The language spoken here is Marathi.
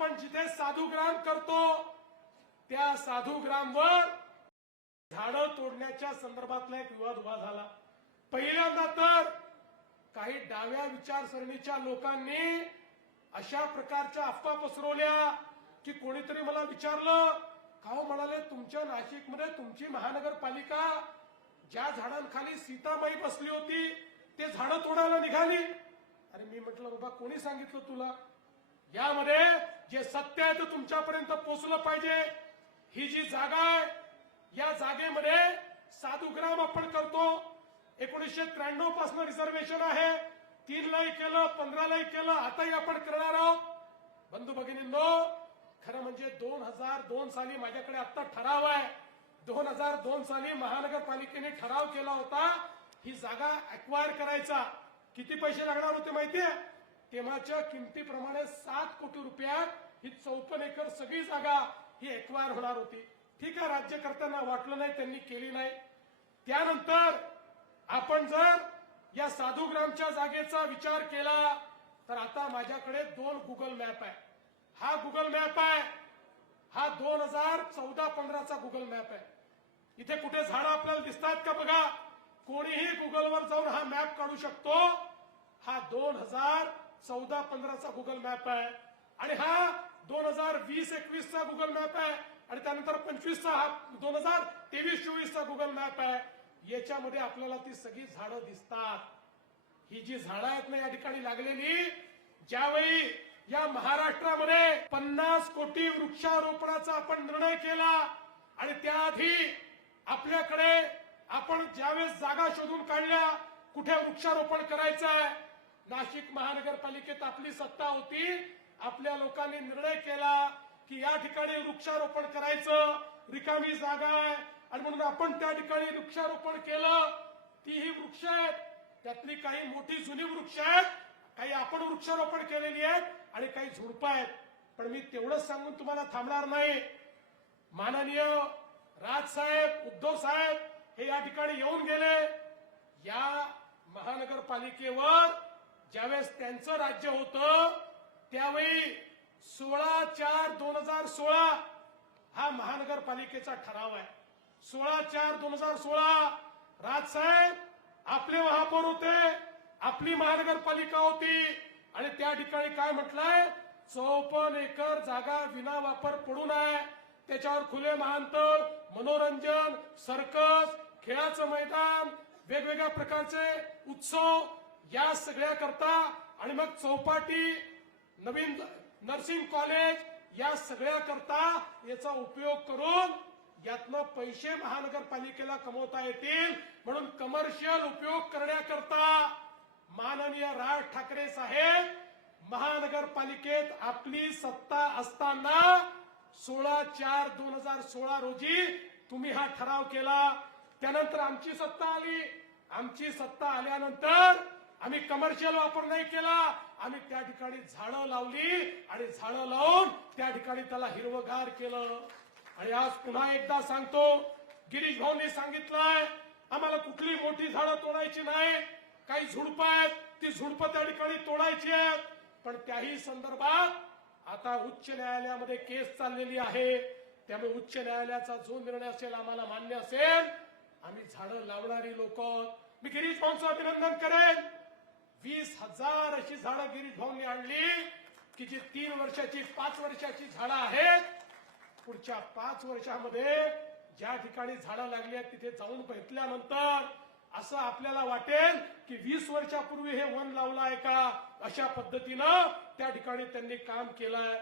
आपण जिथे साधुग्राम करतो त्या साधुग्रामवर झाडं तोडण्याच्या संदर्भातला एक विवाद उभा झाला. पहिल्यांदा तर काही डाव्या विचारसरणीच्या लोकांनी अशा प्रकारच्या अफवा पसरवल्या की कोणीतरी मला विचारलं का हो म्हणाले तुमच्या नाशिकमध्ये तुमची महानगरपालिका ज्या झाडांखाली सीतामाई बसली होती ते झाडं तोडायला निघाली? अरे मी म्हटलं बाबा कोणी सांगितलं तुला? यामध्ये जे सत्य आहे ते तुमच्यापर्यंत पोहोचलं पाहिजे. ही जी जागा आहे या जागेमध्ये साधुग्राम आपण करतो. एकोणीसशे त्र्याण्णवपासून रिझर्वेशन आहे. तीन केलं पंधरालाही केलं आताही आपण करणार आहोत. बंधू भगिनींनो खरं म्हणजे दोन हजार दोन साली माझ्याकडे आता ठराव आहे. दोन हजार दोन साली महानगरपालिकेने ठराव केला होता ही जागा अक्वायर करायचा. किती पैसे लागणार होते माहितीये? तेव्हाच्या किमतीप्रमाणे सात कोटी रुपयात ही चौपन्न एकर सगळी जागा ही एक्वायर होणार होती. ठीक आहे राज्यकर्त्यांना वाटलं नाही त्यांनी केली नाही. त्यानंतर आपण जर या साधुग्रामच्या जागेचा विचार केला तर आता माझ्याकडे दोन गुगल मॅप आहे. हा गुगल मॅप आहे हा दोन हजार चौदा पंधराचा गुगल मॅप आहे. इथे कुठे झाडं आपल्याला दिसतात का बघा? कोणीही गुगलवर जाऊन हा मॅप काढू शकतो. हा दोन हजार पंधराचा गुगल मॅप आहे. आणि हा दोन हजार वीस एकवीस चा गुगल मॅप आहे. आणि त्यानंतर पंचवीसचा हा दोन हजार तेवीस चोवीसचा गुगल मॅप आहे. याच्यामध्ये आपल्याला ती सगळी झाडं दिसतात. ही जी झाडं आहेत ना या ठिकाणी लागलेली ज्यावेळी या महाराष्ट्रामध्ये पन्नास कोटी वृक्षारोपणाचा आपण निर्णय केला आणि त्याआधी आपल्याकडे आपण ज्यावेळेस जागा शोधून काढल्या कुठे वृक्षारोपण करायचं आहे नाशिक महानगरपालिकेत आपली सत्ता होती. आपल्या लोकांनी निर्णय केला की या ठिकाणी वृक्षारोपण करायचं. रिकामी जागा आहे. आणि म्हणून आपण त्या ठिकाणी वृक्षारोपण केलं. ती ही वृक्ष आहेत. त्यातली काही मोठी जुनी वृक्ष आहेत. काही आपण वृक्षारोपण केलेली आहेत आणि काही झुडपं आहेत. पण मी तेवढंच सांगून तुम्हाला थांबणार नाही. माननीय राजसाहेब उद्धव साहेब हे या ठिकाणी येऊन गेले. या महानगरपालिकेवर ज्यावेळेस त्यांचं राज्य होतं त्यावेळी सोळा चार दोन हजार सोळा हा महानगरपालिकेचा ठराव आहे. सोळा चार दोन हजार सोळा राजसाहेब आपले महापौर होते आपली महानगरपालिका होती. आणि त्या ठिकाणी काय म्हटलंय? चौपन्न एकर जागा विना वापर पडू नये. त्याच्यावर खुले महांतळ मनोरंजन सर्कस खेळाचं मैदान वेगवेगळ्या प्रकारचे उत्सव या सगळ्या करता आणि मग चौपाटी नवीन नर्सिंग कॉलेज या सगळ्या करता याचा उपयोग करून यातनं पैसे महानगरपालिकेला कमवता येतील. म्हणून कमर्शियल उपयोग करण्याकरता माननीय राज ठाकरे साहेब महानगरपालिकेत आपली सत्ता असताना सोळा चार दोन हजार सोळा रोजी तुम्ही हा ठराव केला. त्यानंतर आमची सत्ता आली. आमची सत्ता आल्यानंतर आम्ही कमर्शियल वापर नाही केला. आम्ही त्या ठिकाणी झाडं लावली आणि झाडं लावून त्या ठिकाणी त्याला हिरवगार केलं. आणि आज पुन्हा एकदा सांगतो गिरीश भाऊंनी सांगितलंय आम्हाला कुठली मोठी झाडं तोडायची नाही. काही झुडपं आहेत ती झुडपं त्या ठिकाणी तोडायची आहेत. पण त्याही संदर्भात आता उच्च न्यायालयामध्ये केस चाललेली आहे. त्यामुळे उच्च न्यायालयाचा जो निर्णय असेल आम्हाला मान्य असेल आम्ही झाडं लावणारी लोक. मी गिरीश भाऊंचं अभिनंदन करेन. वीस हजार अशी झाडं गिरीश भाऊंनी आणली की जी तीन वर्षाची पाच वर्षाची झाडं आहेत पुढच्या पाच वर्षामध्ये ज्या ठिकाणी झाडं लागली आहेत तिथे जाऊन बघितल्यानंतर असं आपल्याला वाटेल की वीस वर्षापूर्वी हे वन लावलं आहे का? अशा पद्धतीनं त्या ठिकाणी त्यांनी काम केलंय.